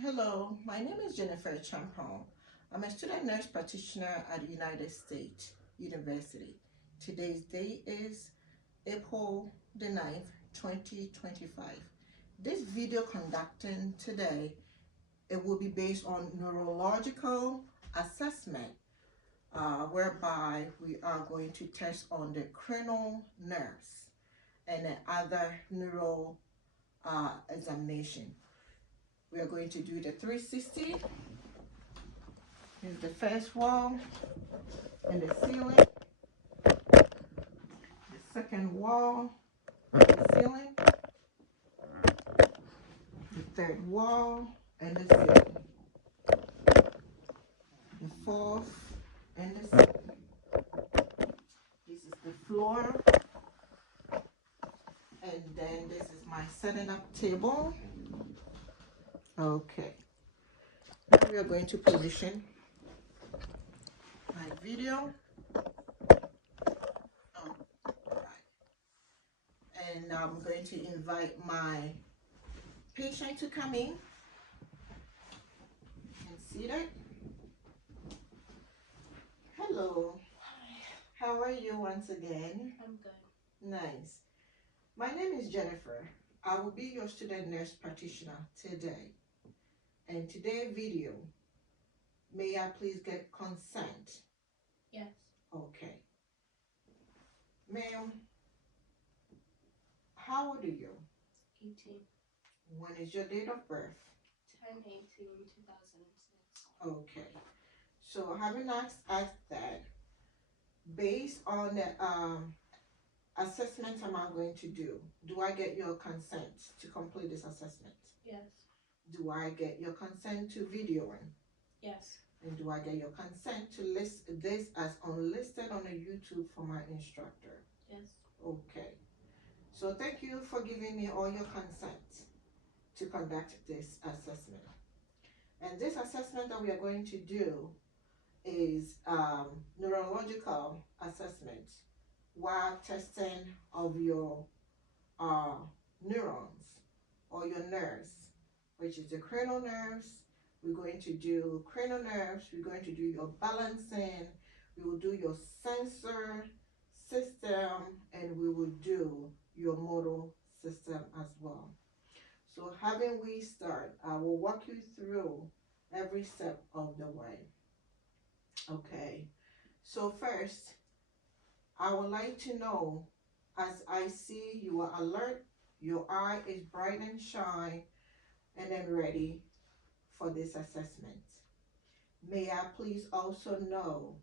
Hello, my name is Jennifer Champon. I'm a student nurse practitioner at United States University. Today's date is April the 9th, 2025. This video conducting today, it will be based on neurological assessment, whereby we are going to test on the cranial nerves and other neural examination. We are going to do the 360. Here's the first wall and the ceiling, the second wall, the ceiling, the third wall and the ceiling, the fourth and the ceiling. This is the floor, and then this is my setting up table. Okay, now we are going to position my video. And I'm going to invite my patient to come in and sit it. Hello. How are you once again? I'm good. Nice. My name is Jennifer. I will be your student nurse practitioner today. And today's video, may I please get consent? Yes. Okay. Ma'am, how old are you? 18. When is your date of birth? 10/18/2006. Okay. So having asked that, based on the assessment I'm going to do I get your consent to complete this assessment? Yes. Do I get your consent to videoing? Yes. And do I get your consent to list this as unlisted on the YouTube for my instructor? Yes. Okay. So thank you for giving me all your consent to conduct this assessment. And this assessment that we are going to do is neurological assessment while testing of your neurons or your nerves, which is the cranial nerves. We're going to do cranial nerves, we're going to do your balancing, we will do your sensor system, and we will do your motor system as well. So having we start, I will walk you through every step of the way. Okay, so first, I would like to know, as I see you are alert, your eye is bright and shine, and then ready for this assessment. May I please also know,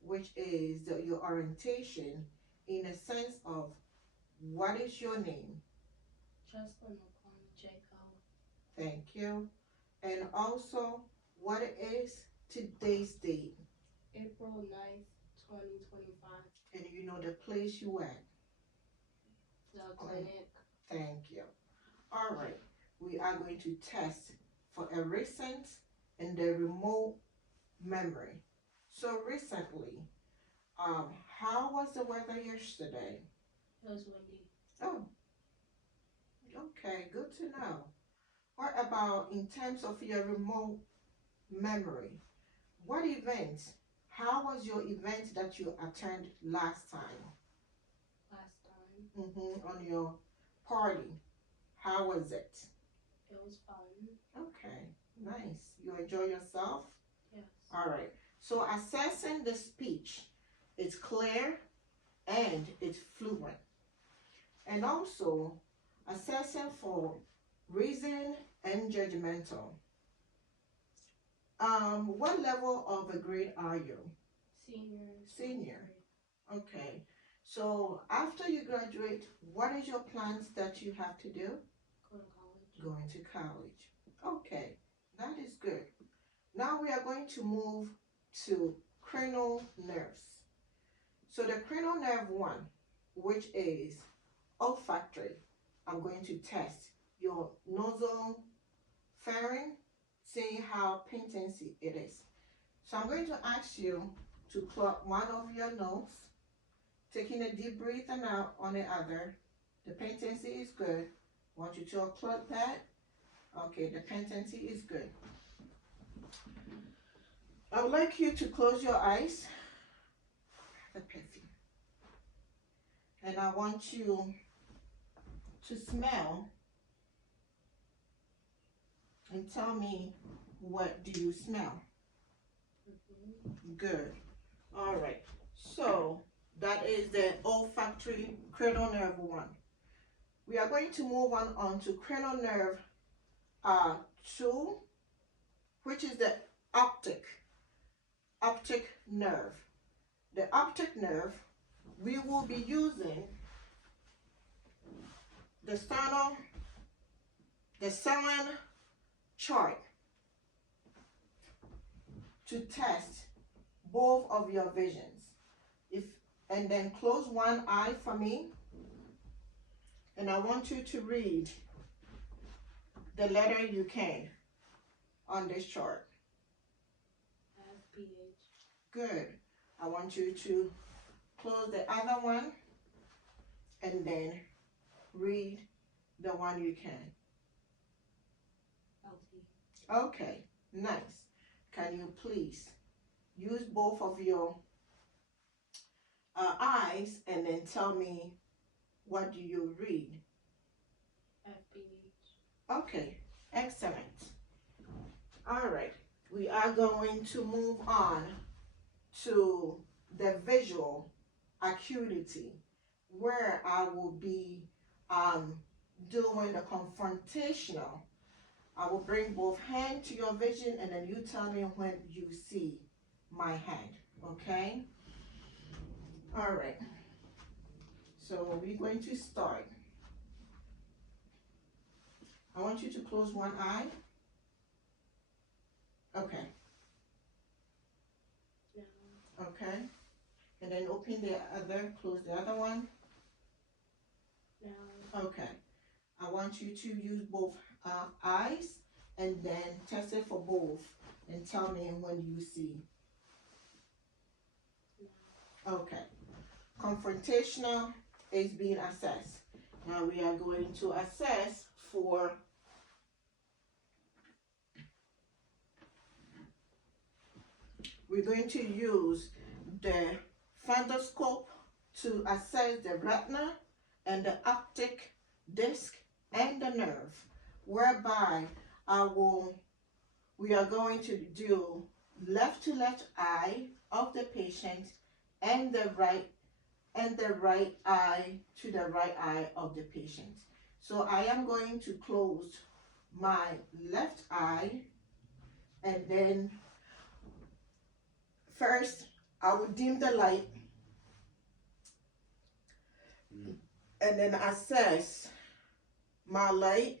which is your orientation in a sense of what is your name? Jocelyn McCorn Jacob. Thank you. And also, what is today's date? April 9th, 2025. And you know the place you at? The clinic. Thank you. All right. We are going to test for a recent and the remote memory. So recently, how was the weather yesterday? It was windy. Oh, okay, good to know. What about in terms of your remote memory? What event? How was your event that you attended last time? Last time. On your party. How was it? It was fun. Okay, nice. You enjoy yourself? Yes. All right. So assessing the speech, it's clear and it's fluent. And also assessing for reason and judgmental. What level of a grade are you? Senior. Senior. Okay. So after you graduate, what is your plans that you have to do? Go to college. Going to college. Okay, that is good. Now we are going to move to cranial nerves. So the cranial nerve 1, which is olfactory, I'm going to test your nasal pharynx, seeing how patency it is. So I'm going to ask you to close one of your nose, taking a deep breath and out on the other. The patency is good. I want you to close that Okay, the patency is good. I would like you to close your eyes. The perfume. And I want you to smell and tell me, what do you smell? Good. All right. So that is the olfactory cranial nerve 1. We are going to move on to cranial nerve 2, which is the optic nerve. The optic nerve, we will be using the Sun chart to test both of your visions. And then close one eye for me, and I want you to read the letter you can on this chart. FPH. Good. I want you to close the other one and then read the one you can. LT. Okay, nice. Can you please use both of your eyes and then tell me, what do you read? FPH. Okay, excellent. All right, we are going to move on to the visual acuity, where I will be doing the confrontational. I will bring both hands to your vision, and then you tell me when you see my hand, okay? All right. So we're going to start. I want you to close one eye. Okay. No. Okay. And then open the other, close the other one. No. Okay. I want you to use both eyes and then test it for both and tell me when you see. No. Okay. Confrontational is being assessed. Now we are going to assess for we're going to use the fundoscope to assess the retina and the optic disc and the nerve, whereby we are going to do left to left eye of the patient and the right eye to the right eye of the patient. So I am going to close my left eye, and then first I will dim the light and then assess my light,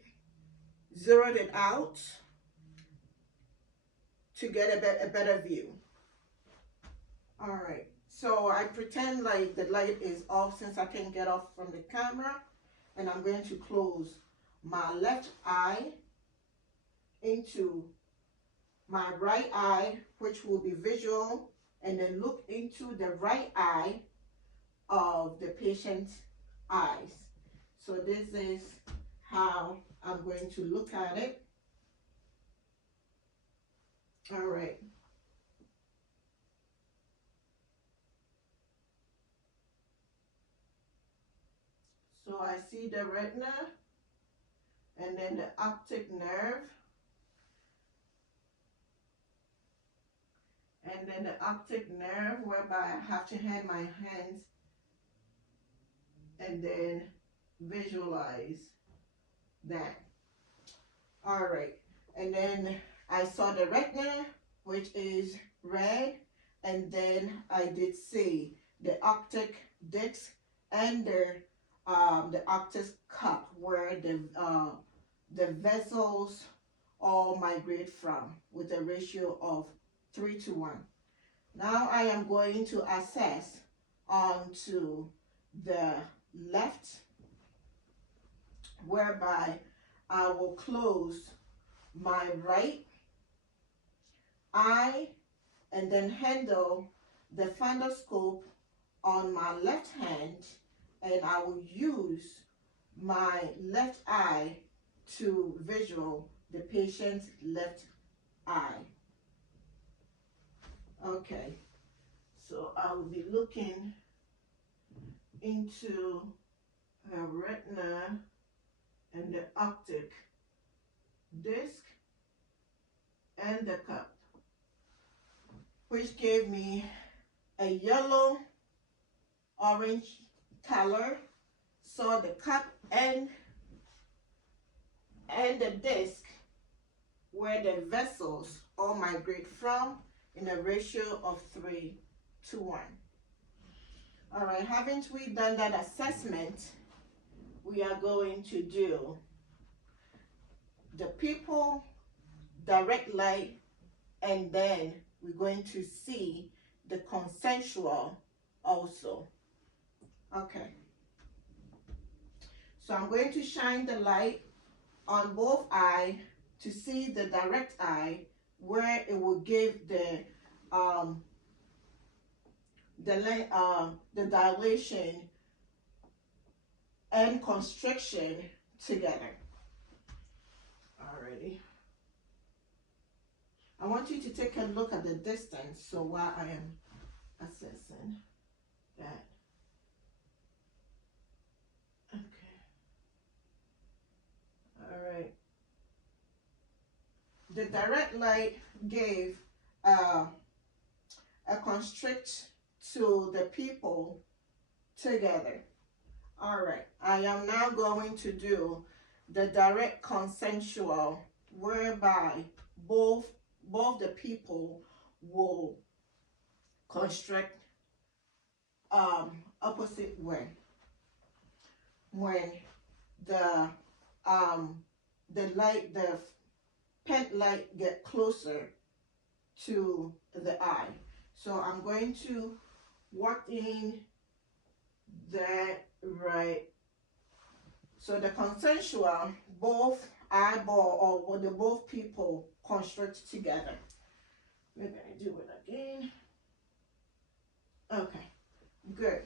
zero it out to get a better view. All right, so I pretend like the light is off since I can't get off from the camera, and I'm going to close my left eye into my right eye, which will be visual, and then look into the right eye of the patient's eyes. So this is how I'm going to look at it. All right. So I see the retina and then the optic nerve, and then the optic nerve, whereby I have to hand my hands and then visualize that. All right, and then I saw the retina, which is red, and then I did see the optic disc and the optic cup, where the vessels all migrate from, with a ratio of 3:1. Now I am going to assess onto the left, whereby I will close my right eye and then handle the fundoscope on my left hand, and I will use my left eye to visual the patient's left eye. Okay, so I will be looking into her retina and the optic disc and the cup, which gave me a yellow orange color. So the cup and the disc where the vessels all migrate from in a ratio of 3:1. All right, haven't we done that assessment? We are going to do the pupil, direct light, and then we're going to see the consensual also. Okay. So I'm going to shine the light on both eyes to see the direct eye, where it will give the dilation and constriction together. Alrighty. I want you to take a look at the distance. So while I am assessing that. Okay. All right. The direct light gave a constrict to the pupil together. All right. I am now going to do the direct consensual, whereby both the pupil will constrict opposite way when the pent light get closer to the eye. So I'm going to work in that right. So the consensual, both eyeball or the both people constrict together. Maybe I do it again. Okay, good.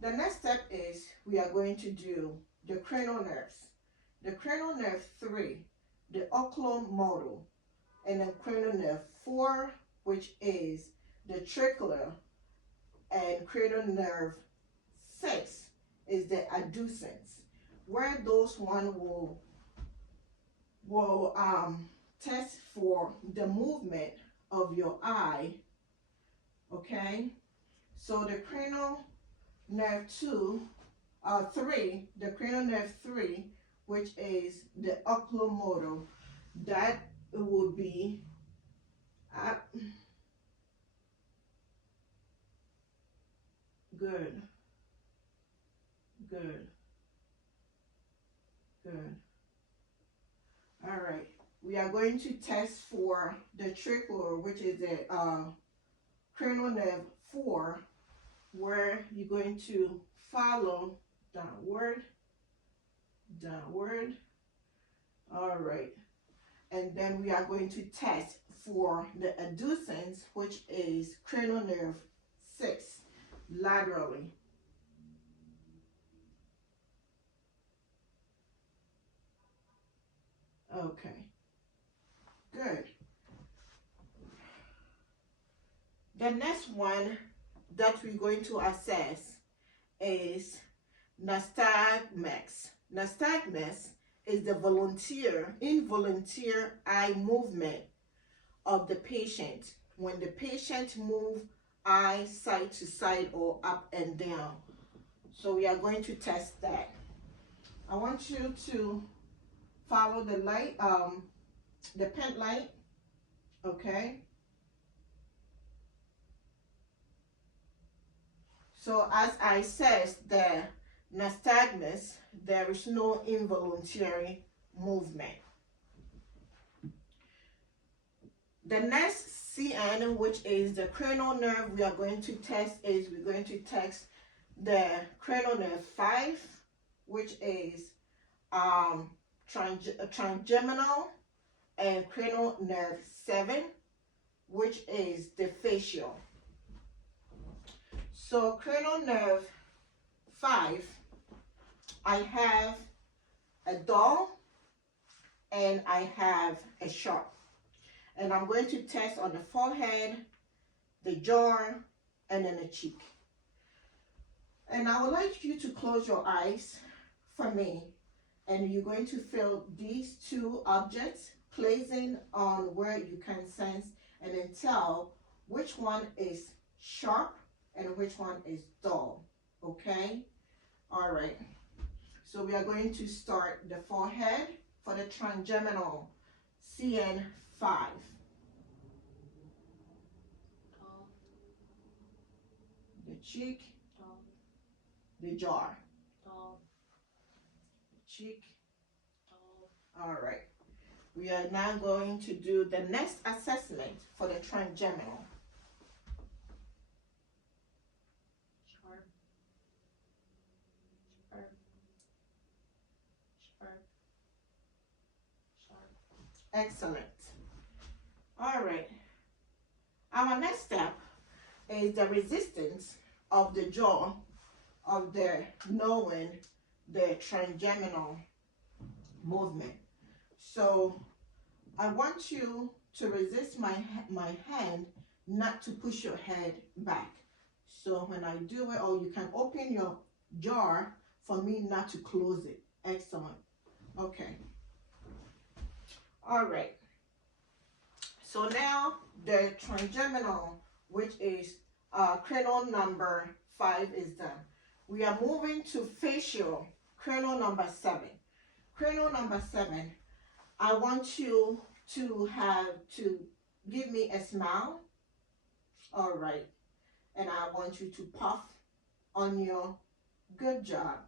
The next step is we are going to do the cranial nerves. The cranial nerve 3, the oculomotor, and the cranial nerve 4, which is the tracheal, and cranial nerve 6 is the adducens, where those one will test for the movement of your eye. Okay, so the cranial nerve 3, the cranial nerve 3, which is the oculomotor, that will be good. All right, we are going to test for the tracheal, which is the cranial nerve 4, where you're going to follow downward. All right, and then we are going to test for the adducens, which is cranial nerve 6, laterally. Okay, good. The next one that we're going to assess is nystagmus. Nystagmus is the involunteer eye movement of the patient when the patient moves eye side to side or up and down. So we are going to test that. I want you to follow the light, the pen light, okay? So as I said, the nystagmus, there is no involuntary movement. The next CN, which is the cranial nerve we are going to test, is we're going to test the cranial nerve 5, which is trigeminal, and cranial nerve 7, which is the facial. So cranial nerve 5, I have a doll and I have a sharp. And I'm going to test on the forehead, the jaw, and then the cheek. And I would like you to close your eyes for me. And you're going to feel these two objects placing on where you can sense, and then tell which one is sharp and which one is dull. Okay? All right. So we are going to start the forehead for the trigeminal CN5. The cheek, the jaw, cheek. All right. We are now going to do the next assessment for the trigeminal. Sharp. Sharp. Sharp. Sharp. Excellent. All right. Our next step is the resistance of the jaw of the knowing the trigeminal movement. So I want you to resist my hand not to push your head back. So when I do it, or you can open your jaw for me not to close it. Excellent. Okay. All right. So now the trigeminal, which is cranial number 5, is done. We are moving to facial, cranial number 7. Cranial number 7, I want you to give me a smile. All right. And I want you to puff on your, good job,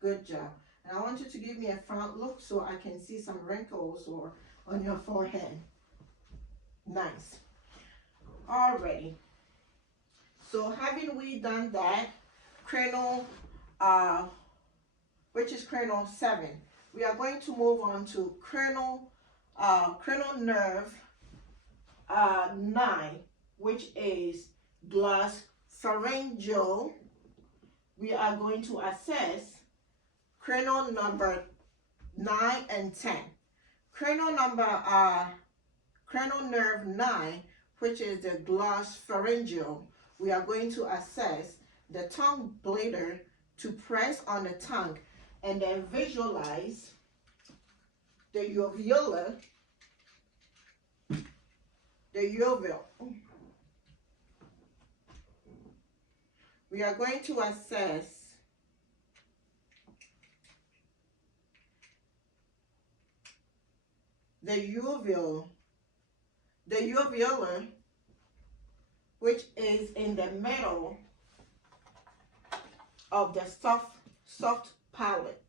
good job. And I want you to give me a front look so I can see some wrinkles or on your forehead. Nice. Alrighty. So having we done that, cranial, which is cranial 7, we are going to move on to cranial nerve 9, which is glossopharyngeal. We are going to assess cranial number 9 and 10. Cranial nerve 9, which is the glossopharyngeal, we are going to assess the tongue bladder to press on the tongue and then visualize the uvula, We are going to assess the uvula, which is in the middle of the soft palate,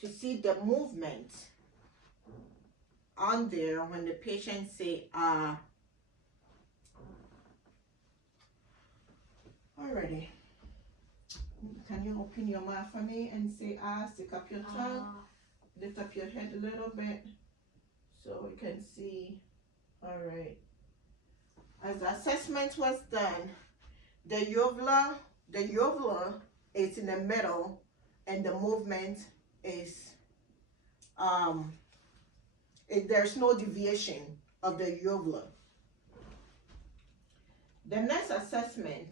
to see the movement on there when the patient say ah. Alrighty. Can you open your mouth for me and say ah? Stick up your tongue, lift up your head a little bit so we can see. All right. As the assessment was done, the uvula is in the middle, and the movement is there's no deviation of the uvula. The next assessment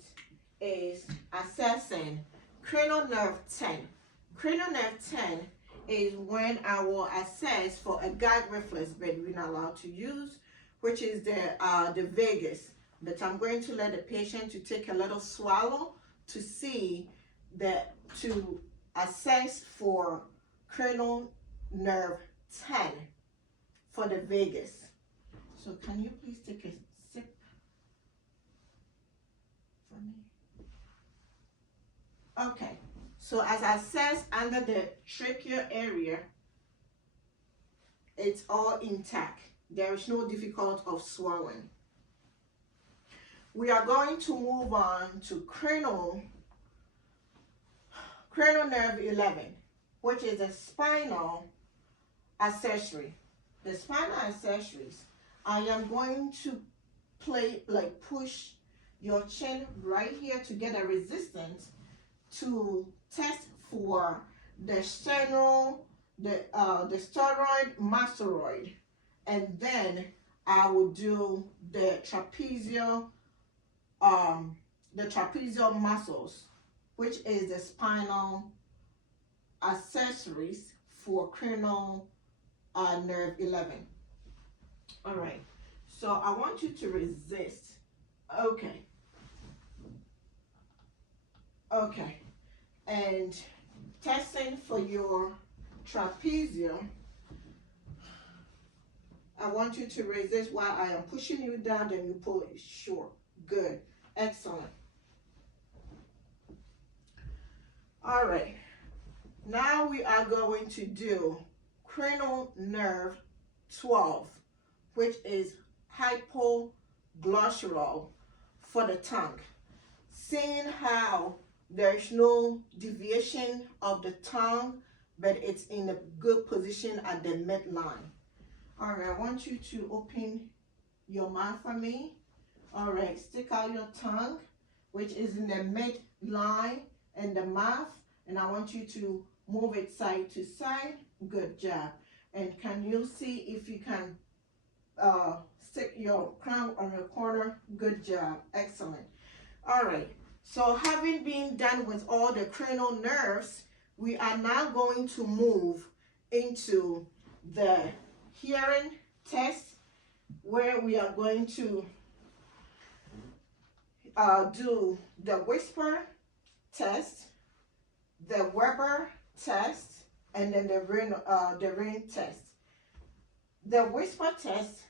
is assessing cranial nerve 10. Cranial nerve 10 is when I will assess for a gag reflex, but we're not allowed to use, which is the vagus. But I'm going to let the patient to take a little swallow to see to assess for cranial nerve 10 for the vagus. So can you please take a sip for me? Okay. So as I assess under the trachea area, it's all intact. There is no difficulty of swallowing. We are going to move on to cranial nerve 11, which is a spinal accessory. The spinal accessories, I am going to push your chin right here to get a resistance to test for the sternal the steroid masteroid, and then I will do the trapezial muscles, which is the spinal accessories for cranial nerve 11. All right, so I want you to resist. Okay, okay, and testing for your trapezium. I want you to resist while I am pushing you down, then you pull it short. Good, excellent. All right, now we are going to do cranial nerve 12, which is hypoglossural for the tongue. Seeing how there's no deviation of the tongue, but it's in a good position at the midline. All right, I want you to open your mouth for me. All right, stick out your tongue, which is in the midline and the mouth, and I want you to move it side to side. Good job. And can you see if you can stick your crown on your corner? Good job. Excellent. All right. So having been done with all the cranial nerves, we are now going to move into the hearing test, where we are going to do the whisper test, the Weber test, and then the ring test. The whisper test,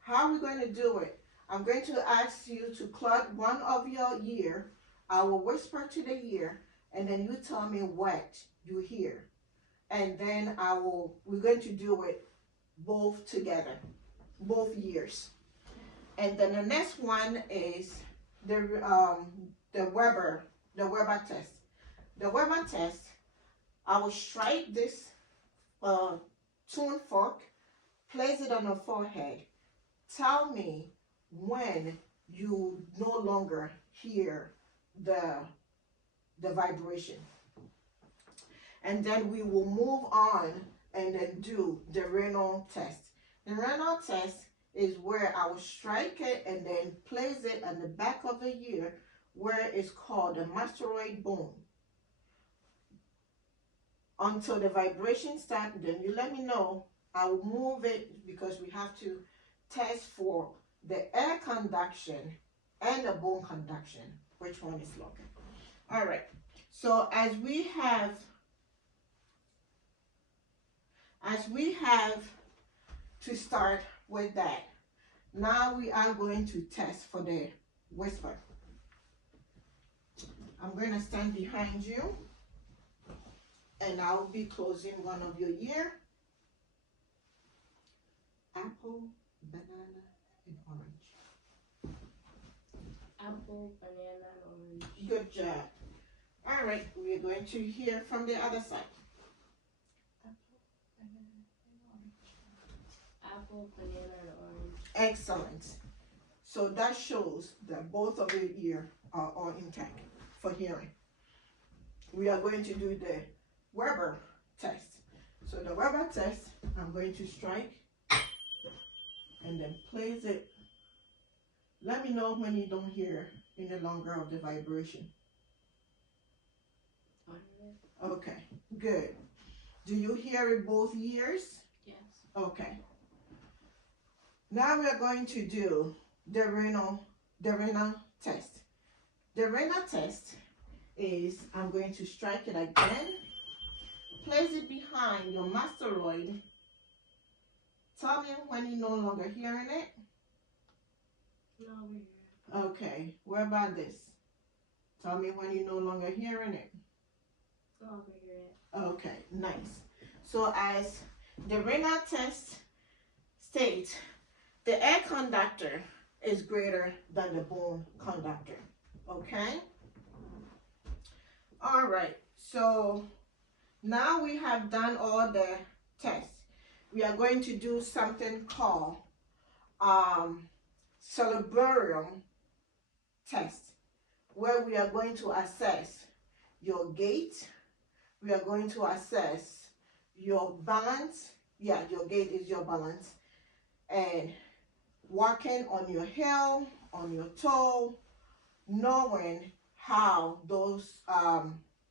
how are we going to do it? I'm going to ask you to plug one of your ear. I will whisper to the ear, and then you tell me what you hear. And then we're going to do it both together, both ears. And then the next one is the Weber test. The Weber test, I will strike this tune fork, place it on the forehead. Tell me when you no longer hear the vibration. And then we will move on and then do the renal test. The renal test is where I will strike it and then place it on the back of the ear, where it's called the mastoid bone. Until the vibration starts, then you let me know. I will move it because we have to test for the air conduction and the bone conduction. Which one is longer? All right. So as we have to start with that, now we are going to test for the whisper. I'm going to stand behind you, and I'll be closing one of your ear. Apple, banana, and orange. Apple, banana, and orange. Good job. All right, we're going to hear from the other side. Apple, banana, and orange. Excellent. So that shows that both of your ears are all intact for hearing. We are going to do the Weber test. So the Weber test, I'm going to strike and then place it. Let me know when you don't hear any longer of the vibration. Okay, good. Do you hear it both ears? Yes. Okay. Now we are going to do the renal test. The renal test is, I'm going to strike it again, place it behind your mastoid. Tell me when you're no longer hearing it. No, we hear it. Okay, what about this? Tell me when you're no longer hearing it. No, we hear it. Okay, nice. So as the renal test states, the air conductor is greater than the bone conductor. Okay? All right, so now we have done all the tests. We are going to do something called cerebellum test, where we are going to assess your gait. We are going to assess your balance. Yeah, your gait is your balance. And working on your heel, on your toe, knowing how those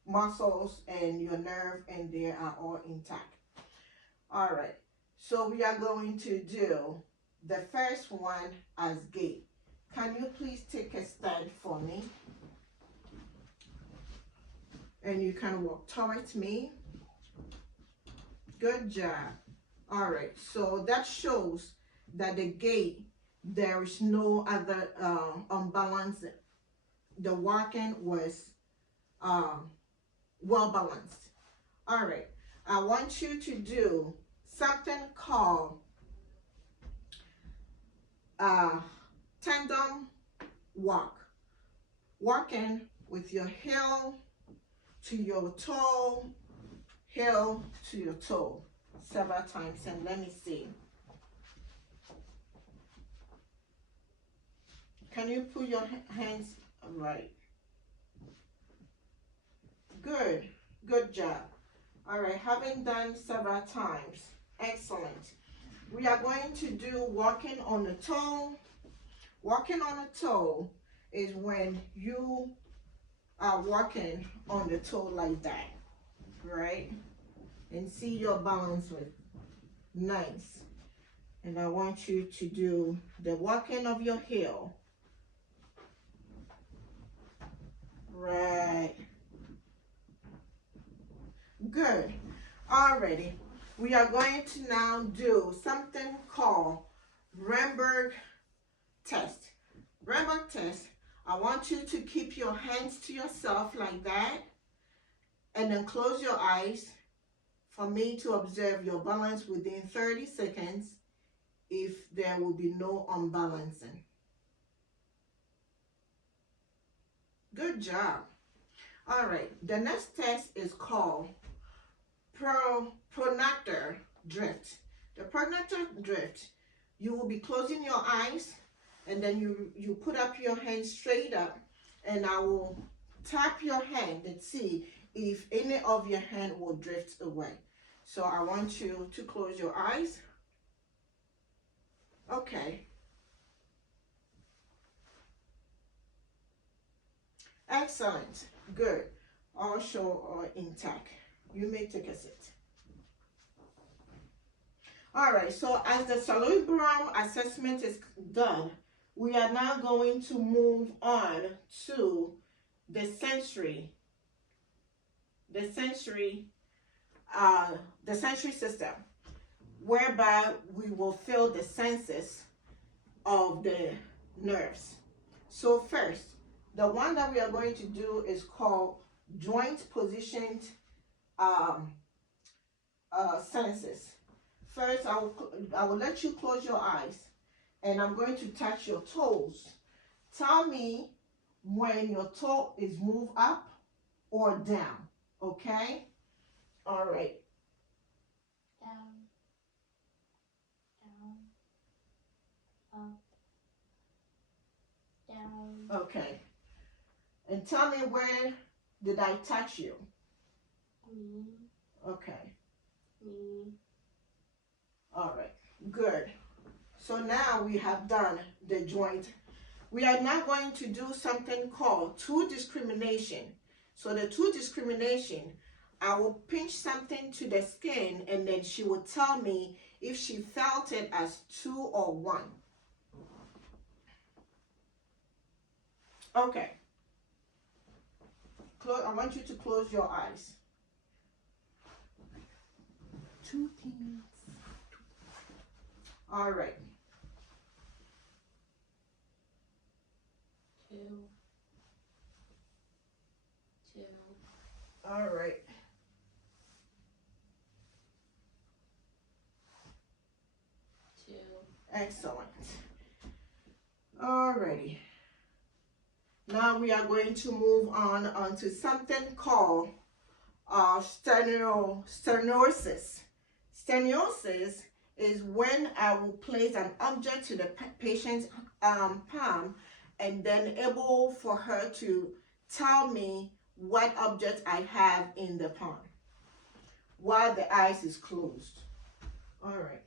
muscles and your nerve and they are all intact. All right, so we are going to do the first one as gait. Can you please take a stand for me? And you can walk towards me. Good job. All right, so that shows that the gait, there is no other unbalance. The walking was well balanced. All right, I want you to do something called tandem walk. Walking with your heel to your toe, heel to your toe several times. And let me see. Can you put your hands right? Good. Good job. All right, having done several times, excellent. We are going to do walking on the toe. Walking on the toe is when you are walking on the toe like that, right? And see your balance with nice. And I want you to do the walking of your heel. Right. Good. Alrighty. We are going to now do something called Ramberg test. Ramberg test. I want you to keep your hands to yourself like that and then close your eyes for me to observe your balance within 30 seconds if there will be no unbalancing. Good job. All right, the next test is called pronator drift. The pronator drift, you will be closing your eyes and then you put up your hand straight up and I will tap your hand and see if any of your hand will drift away. So I want you to close your eyes. Okay. Excellent. Good. All show are intact. You may take a seat. All right, so as the cerebrum assessment is done, we are now going to move on to the sensory system, whereby we will feel the senses of the nerves. So first, the one that we are going to do is called joint positioned senses. First, I will let you close your eyes and I'm going to touch your toes. Tell me when your toe is moved up or down, okay? All right. Down, down, up, down. Okay. And tell me where did I touch you? Knee. Okay. Knee. All right. Good. So now we have done the joint. We are now going to do something called toe discrimination. So the toe discrimination, I will pinch something to the skin and then she will tell me if she felt it as 2 or 1. Okay. I want you to close your eyes. 2 things. All right. 2. All right. 2. Excellent. Alrighty. Now we are going to move on to something called stenosis. Stenosis is when I will place an object to the patient's palm and then able for her to tell me what object I have in the palm. while the eyes is closed. All right.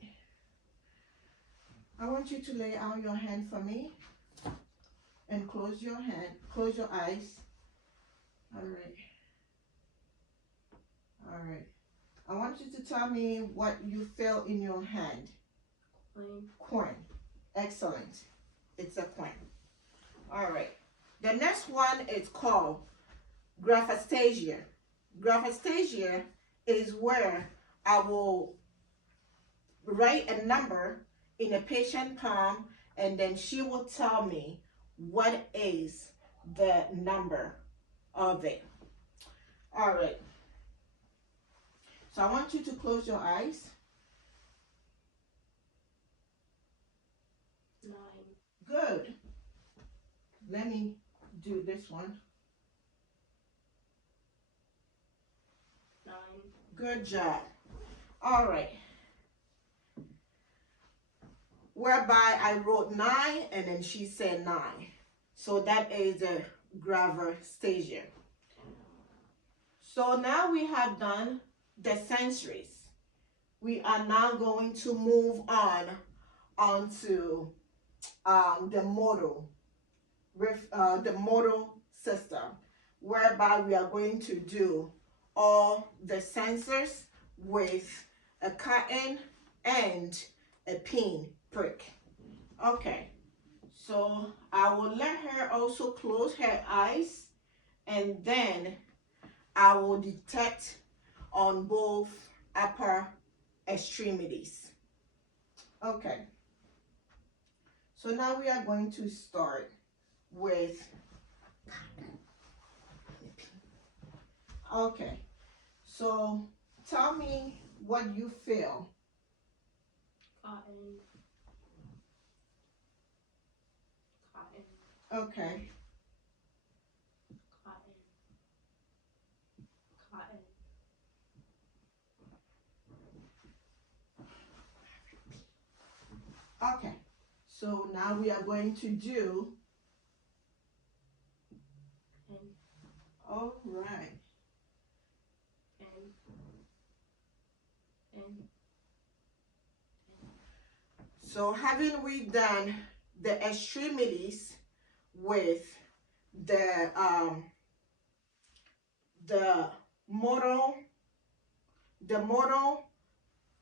I want you to lay out your hand for me and close your hand, close your eyes. All right. All right. I want you to tell me what you feel in your hand. Coin. Coin. Excellent. It's a coin. All right. The next one is called graphesthesia. Graphesthesia is where I will write a number in a patient palm, and then she will tell me what is the number of it. All right. So I want you to close your eyes. 9. Good. Let me do this one. 9. Good job. All right. Whereby I wrote 9 and then she said 9. So that is a graphesthesia. So now we have done the sensories. We are now going to move on onto the modal system, whereby we are going to do all the sensors with a cotton and a pin prick. Okay, so I will let her also close her eyes, and then I will detect on both upper extremities. Okay, so now we are going to start with, okay, so tell me what you feel. Cotton. Cotton. Okay. Cotton. Cotton. Okay, so now we are going to do, Pen. all right. Pen. Pen. So having we done the extremities with the modal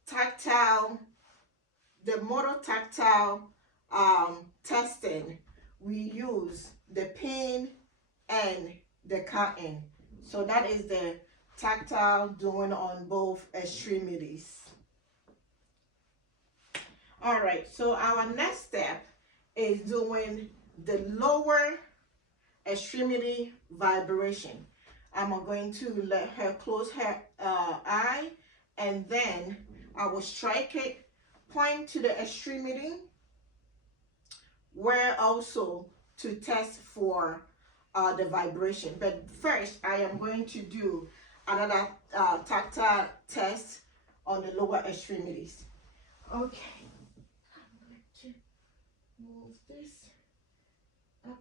tactile testing, we use the pin and the cotton. So that is the tactile doing on both extremities. All right, so our next step is doing the lower extremity vibration. I'm going to let her close her eye, and then I will strike it, point to the extremity, where also to test for the vibration. But first, I am going to do another tactile test on the lower extremities. Okay. Move this up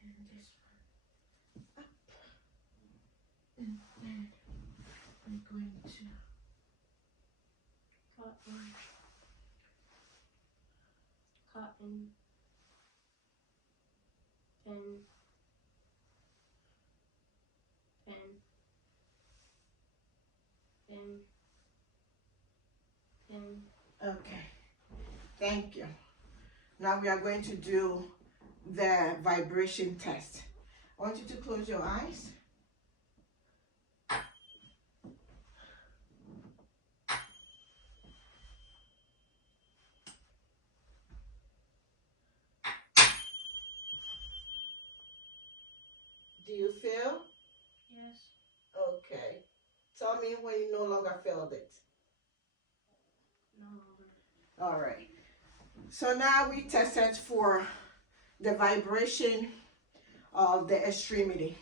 and this one up, and then I'm going to Cotton. Cotton. Pen. Pen. Pen. Pen. okay, thank you. Now we are going to do the vibration test. I want you to close your eyes. Do you feel? Yes. Okay. Tell me when you no longer felt it. No longer. All right. So now we tested for the vibration of the extremity.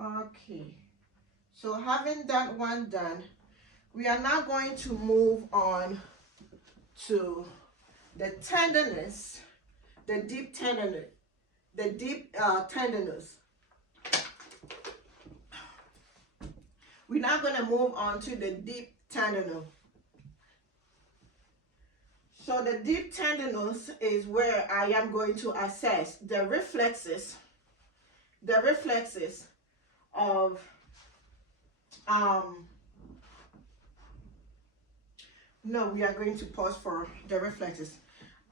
Okay. So having that one done, we are now going to move on to the tenderness, the deep tenderness. We're now going to move on to the deep tendinous. So the deep tendinous is where I am going to assess the reflexes of no, we are going to pause for the reflexes.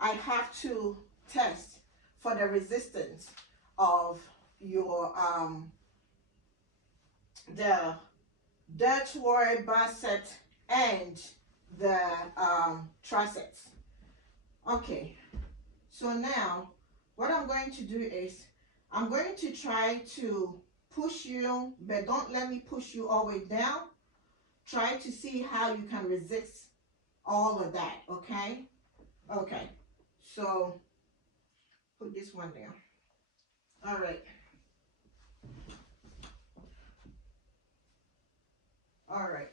I have to test for the resistance of your the deltoid bicep and the triceps. Okay, so now what I'm going to do is I'm going to try to push you, but don't let me push you all the way down. Try to see how you can resist all of that, okay? Okay, so put this one down. All right. All right.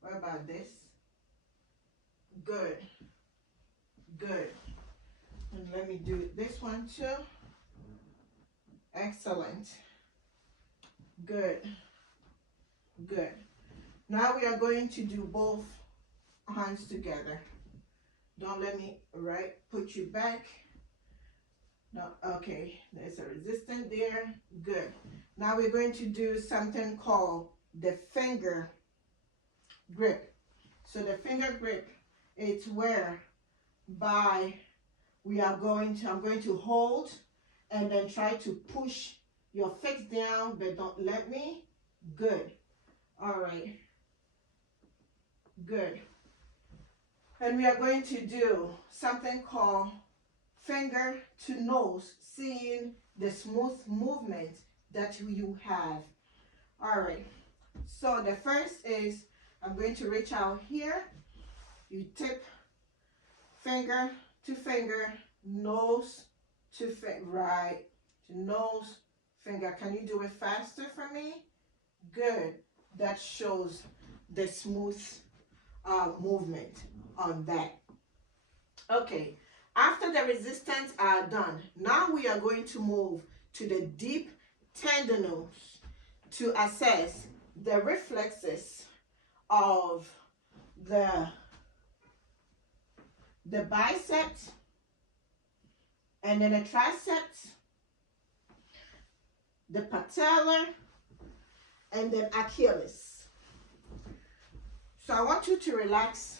What about this? Good. Good. And let me do this one too. Excellent. Good. Good. Now we are going to do both hands together. Don't let me, put you back. No, okay, there's a resistance there. Good. Now we're going to do something called the finger grip. So the finger grip, it's where I'm going to hold and then try to push your fist down, but don't let me. Good. All right. Good. And we are going to do something called finger to nose, seeing the smooth movement that you have. All right. So the first is I'm going to reach out here. You tip finger to finger, nose to right to nose, finger. Can you do it faster for me? Good. That shows the smooth movement on that. Okay. After the resistance are done, now we are going to move to the deep tendinous to assess the reflexes of the biceps and then the triceps, the patellar, and then Achilles. So I want you to relax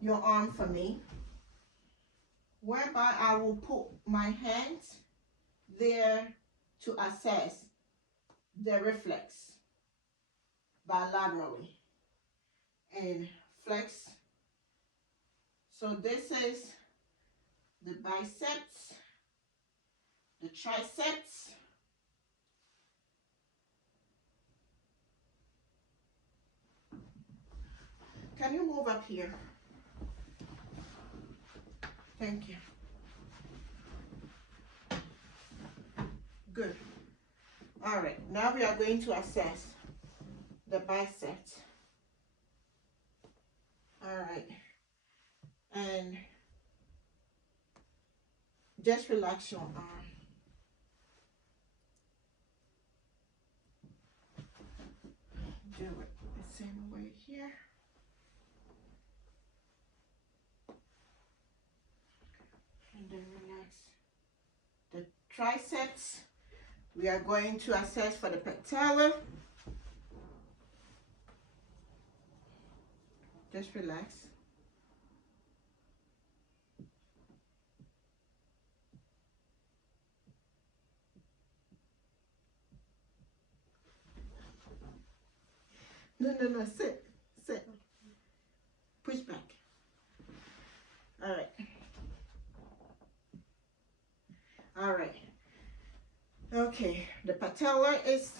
your arm for me, whereby I will put my hands there to assess the reflex bilaterally and flex. So this is the biceps, the triceps, can you move up here? Thank you. Good. All right, now we are going to assess the biceps. All right, and just relax your arm. Do it the same way here. And then relax the triceps. We are going to assess for the patellar. Just relax. No, sit. Push back. All right. All right. Okay, the patella is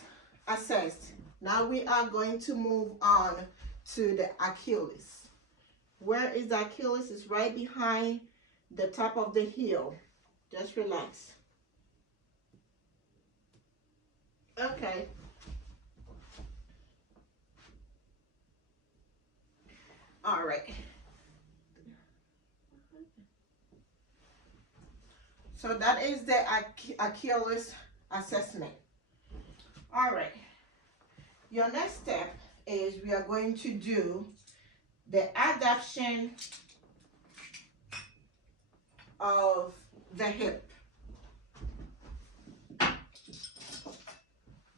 assessed. Now we are going to move on to the Achilles. Where is the Achilles? It's right behind the top of the heel. Just relax. Okay. All right. So that is the Achilles assessment. All right. Your next step is we are going to do the adduction of the hip.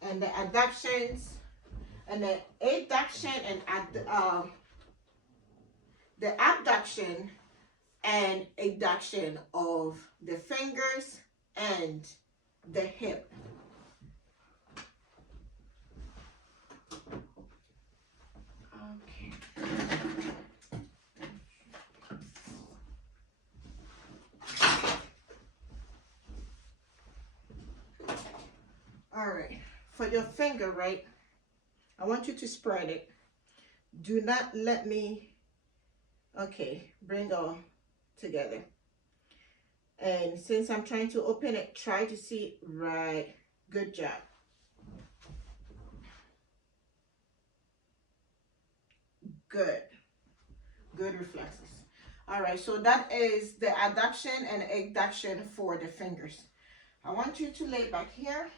And the adductions and the adduction and the abduction and adduction of the fingers and the hip. Okay. All right. For your finger, right? I want you to spread it. Do not let me, okay, bring all together. And since I'm trying to open it, try to see, right, good job. Good, good reflexes. All right, so that is the adduction and adduction for the fingers. I want you to lay back here.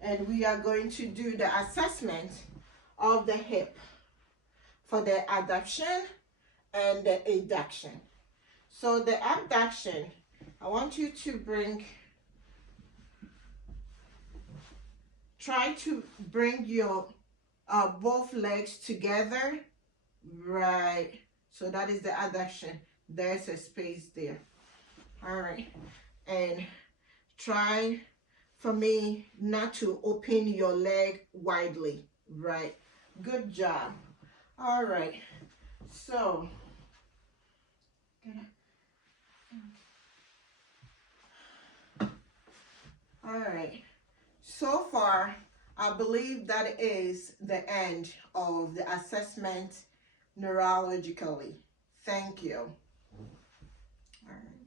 And we are going to do the assessment of the hip for the adduction and the adduction. So the abduction, I want you to try to bring your both legs together, right? So that is the adduction. There's a space there. All right, and try for me not to open your leg widely, right? Good job. All right, so all right, so far I believe that is the end of the assessment neurologically. Thank you. All right.